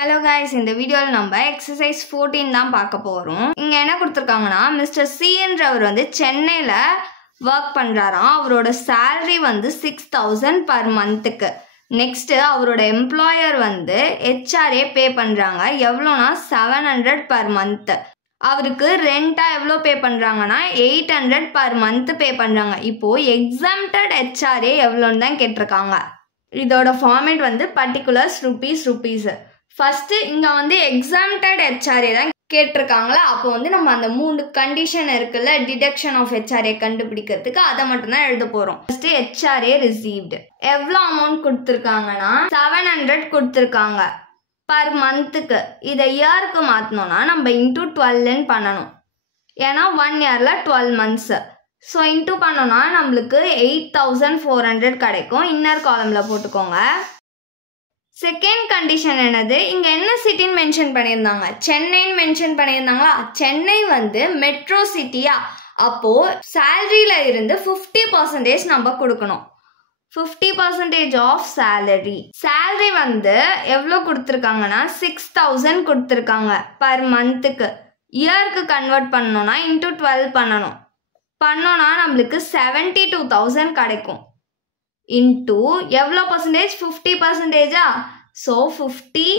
Hello guys, இந்த வீடியோல நம்ம exercise 14 தான் பார்க்க போறோம். இங்க என்ன கொடுத்திருக்காங்கன்னா Mr. C என்றவர் வந்து சென்னையில வர்க் பண்றாராம். அவரோட salary வந்து 6000 per monthக்கு. நெக்ஸ்ட் அவரோட எம்ப்ளாயர் வந்து HRA பே பண்றாங்க. எவ்வளோனா 700 per month. அவருக்கு ரெண்டா எவ்வளோ பே பண்றாங்கன்னா 800 per month பே பண்றாங்க. இப்போ exempted HRA எவ்வளோன்னு தான் கேட்டிருக்காங்க. இதோட ஃபார்மேட் வந்து particulars rupees. ஃபர்ஸ்ட் இங்க வந்து exempted HRA தான் கேட்டிருக்காங்களா, அப்போ வந்து நம்ம அந்த 3 கண்டிஷன் இருக்குல்ல டிடக்ஷன் ஆஃப் HRA கண்டுபிடிக்கிறதுக்கு அதை மட்டும் தான் எழுத போறோம். ஃபர்ஸ்ட் HRA received எவ்வளோ அமௌண்ட் கொடுத்துருக்காங்கன்னா 700 கொடுத்துருக்காங்க பர் மந்த்துக்கு. இதை இயருக்கு மாற்றணும்னா நம்ம இன்டூ 12 பண்ணணும். ஏன்னா 1 இயர்ல 12 months. ஸோ இன்டூ பண்ணோம்னா நம்மளுக்கு 8400 கிடைக்கும். இன்னர் காலம்ல போட்டுக்கோங்க. செகண்ட் கண்டிஷன் என்னது, இங்க என்ன சிட்டின்னு மென்ஷன் பண்ணியிருந்தாங்க, சென்னைன்னு மென்ஷன் பண்ணியிருந்தாங்களா. சென்னை வந்து மெட்ரோ சிட்டியா, அப்போ சேலரியில இருந்து 50% நம்ம கொடுக்கணும். 50% ஆஃப் சேலரி வந்து எவ்வளோ கொடுத்துருக்காங்கன்னா 6000 கொடுத்துருக்காங்க பர் மந்த்துக்கு. இயருக்கு கன்வெர்ட் பண்ணணும்னா இன்டூ 12 பண்ணோம்னா நம்மளுக்கு 72000 கிடைக்கும். இன்டூ எவ்வளோ பர்சன்டேஜ், 50%. ஸோ 50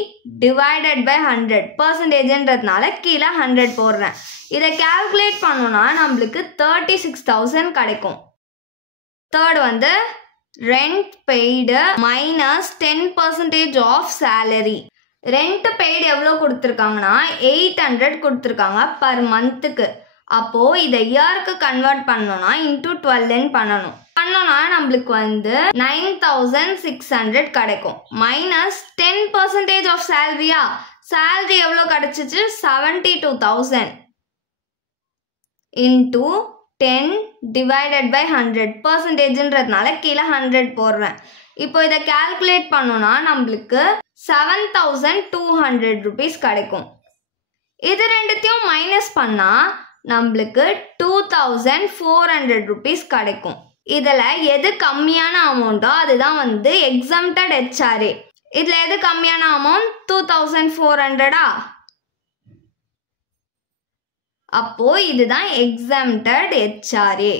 டிவைடட் பை 100 பர்சன்டேஜ்ன்றதுனால கீழே 100 போடுறேன். இதை கேல்குலேட் பண்ணோம்னா நம்மளுக்கு 36000 கிடைக்கும். தேர்ட் வந்து rent paid minus 10% of salary. Rent paid எவ்வளோ கொடுத்துருக்காங்கன்னா 800 கொடுத்துருக்காங்க பர் மந்த்துக்கு. அப்போ இதை இயருக்கு கன்வெர்ட் பண்ணோம்னா இன்டூ 12 பண்ணோம்னா நம்மளுக்கு வந்து 9600 கிடைக்கும். மைனஸ் 10% ஆஃப் சேலரியா, சேலரி எவ்வளோ கிடைச்சிச்சு 72000 இன்டூ 10 டிவைடட் பை 100 பர்சன்டேஜ்ன்றதுனால கீழே 100 போடுறேன். இப்போ இதை கால்குலேட் பண்ணோம்னா நம்மளுக்கு 7200 rupees கிடைக்கும். இது ரெண்டுத்தையும் மைனஸ் பண்ணா நம்மளுக்கு 2400 rupees கிடைக்கும். இதில் எது கம்மியான அமௌண்ட்டோ அதுதான் வந்து exempted HRA. இதில் எது கம்மியான அமௌண்ட் 2400. அப்போ இதுதான் exempted HRA.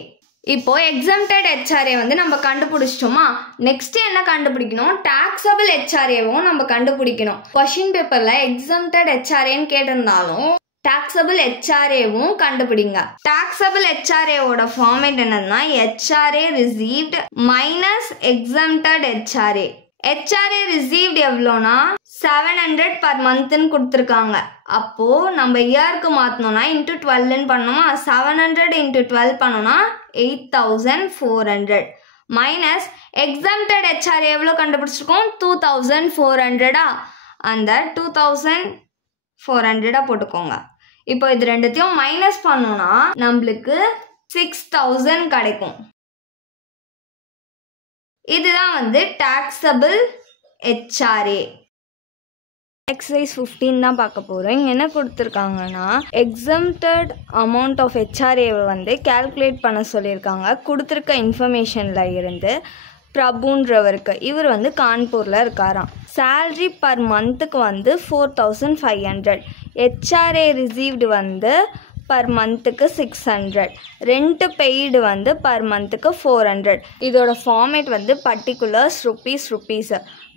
இப்போ exempted HRA வந்து நம்ம கண்டுபிடிச்சிட்டோமா. நெக்ஸ்ட் என்ன கண்டுபிடிக்கணும், taxable HRAவும் நம்ம கண்டுபிடிக்கணும். கொஸ்டின் பேப்பர்ல exempted HRAன்னு கேட்டிருந்தாலும் taxable HRAவும் கண்டுபிடிங்க. taxable HRAவோட ஃபார்மேட் என்னன்னா HRA received minus exempted HRA. HRA received எவ்வளோனா 700 per monthன்னு கொடுத்துருக்காங்க. அப்போ நம்ம இயருக்கு மாற்றணும்னா இன்டூ 12 பண்ணோமா, 700 இன்டூ 12 பண்ணோம்னா 8400 மைனஸ் exempted HRA எவ்வளோ கண்டுபிடிச்சிருக்கோம் 2400. அந்த 2400 போட்டுக்கோங்க. இப்போ இது ரெண்டுத்தையும் மைனஸ் பண்ணோம்னா நம்மளுக்கு 6000 கிடைக்கும். இதுதான் வந்து taxable HRA. எக்ஸசைஸ் 15 தான் பார்க்க போகிறோம். இங்கே என்ன கொடுத்துருக்காங்கன்னா exempted amount of HRA வந்து கால்குலேட் பண்ண சொல்லியிருக்காங்க. கொடுத்துருக்க இன்ஃபர்மேஷனில் இருந்து பிரபுன்றவருக்கு, இவர் வந்து கான்பூரில் இருக்காராம். சேல்ரி பர் மந்த்துக்கு வந்து 4500. HRA ரிசீவ்டு வந்து பர் மந்த்துக்கு 600. ரெண்ட் பெய்டு வந்து பர் மந்த்துக்கு 400. இதோட ஃபார்மேட் வந்து particulars rupees.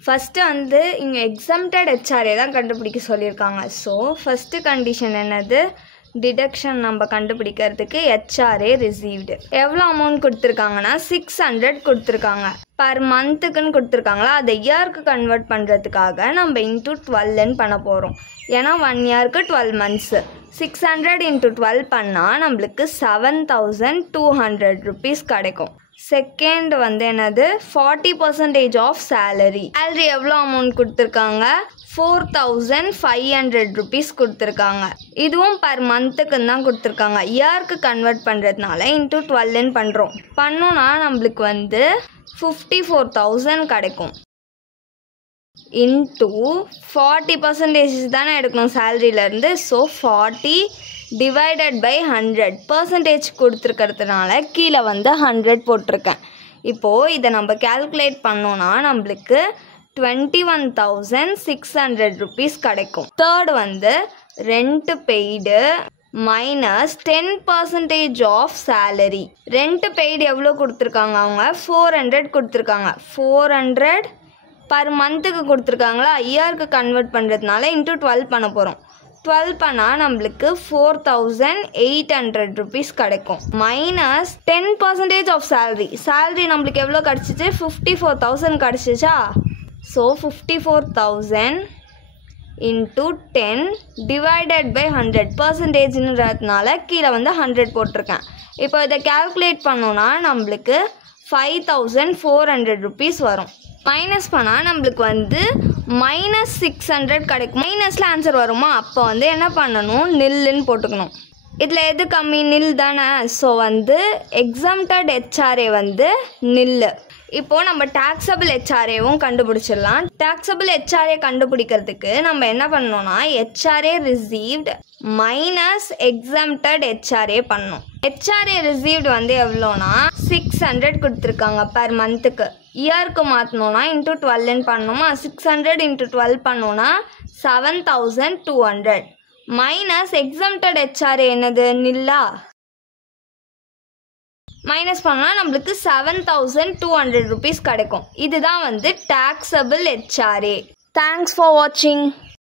ஃபஸ்ட்டு வந்து இங்கே exempted HRA தான் கண்டுபிடிக்க சொல்லியிருக்காங்க. ஸோ ஃபஸ்ட்டு கண்டிஷன் என்னது, டிடக்ஷன் நம்ம கண்டுபிடிக்கிறதுக்கு HRA ரிசீவ்டு எவ்வளோ அமௌண்ட் கொடுத்துருக்காங்கன்னா 600 கொடுத்துருக்காங்க பர் மந்த்துக்குன்னு கொடுத்துருக்காங்களா. அதை இயருக்கு கன்வெர்ட் பண்ணுறதுக்காக நம்ம இன்டூ 12 பண்ண போகிறோம். ஏன்னா 1 இயருக்கு 12 months. 600 இன்டூ 12 பண்ணால் நம்மளுக்கு 7200 rupees கிடைக்கும். செகண்ட் வந்து என்னது 40% ஆஃப் சேலரி எவ்வளோ அமௌண்ட் கொடுத்துருக்காங்க 4500 rupees கொடுத்துருக்காங்க. இதுவும் பர் மந்த்துக்குன்னு தான் கொடுத்துருக்காங்க. இயருக்கு கன்வெர்ட் பண்ணுறதுனால இன்டூ 12 பண்ணோன்னா நம்மளுக்கு வந்து 54000 கிடைக்கும். இன்டூ 40% தானே எடுக்கணும் சேலரியிலேருந்து. ஸோ 40 டிவைடட் பை 100 பர்சன்டேஜ் கொடுத்துருக்கிறதுனால கீழே வந்து 100 போட்டிருக்கேன். இப்போது இதை நம்ம கால்குலேட் பண்ணோன்னா நம்மளுக்கு 21,600 rupees கிடைக்கும். தேர்ட் வந்து rent paid minus 10% of salary. Rent paid எவ்வளோ கொடுத்துருக்காங்க, அவங்க 400 கொடுத்துருக்காங்க. 400 பர் மந்த்துக்கு கொடுத்துருக்காங்களா, இயருக்கு கன்வெர்ட் பண்ணுறதுனால இன்ட்டு 12 பண்ண போகிறோம். 12 பண்ணால் நம்மளுக்கு 4,800 rupees கிடைக்கும். Minus 10% of salary. சேலரி நம்மளுக்கு எவ்வளோ கிடச்சிச்சு, 54,000 கிடச்சிச்சா. So 54,000 into 10 divided by 100. பர்சன்டேஜ்ன்றதுனால கீழே வந்து 100 போட்டிருக்கேன். இப்போ இதை கேல்குலேட் பண்ணோன்னா நம்மளுக்கு 5,400 rupees வரும். மைனஸ் பண்ணால் நம்மளுக்கு வந்து -600 கிடைக்கும். மைனஸில் ஆன்சர் வருமா, அப்போ வந்து என்ன பண்ணணும், நில்லுன்னு போட்டுக்கணும். இதில் எது கம்மி, நில் தானே. ஸோ வந்து எக்ஸம்டட் ஹெச்ஆர்ஏ வந்து நில்லு. இப்போது நம்ம டாக்ஸபிள் ஹெச்ஆர்ஏவும் கண்டுபிடிச்சிடலாம். டாக்ஸபிள் ஹெச்ஆர்ஏ கண்டுபிடிக்கிறதுக்கு நம்ம என்ன பண்ணோம்னா HRA received minus exempted HRA பண்ணணும். ஹெச்ஆர்ஏ ரிசீவ்டு வந்து எவ்வளோனா 600 கொடுத்துருக்காங்க பர் மந்த்துக்கு. இயருக்கு மாற்றினோன்னா இன்ட்டு 12 பண்ணோமா. 600 இன்ட்டு 12 பண்ணோன்னா 7,200 மைனஸ் எக்ஸம்டட் ஹெச்ஆர்ஏ என்னது, நில்லா. மைனஸ் பண்ணால் நம்மளுக்கு 7,200 rupees கிடைக்கும். இதுதான் வந்து டாக்ஸபிள் ஹெச்ஆர்ஏ. தேங்க்ஸ் ஃபார் வாட்சிங்.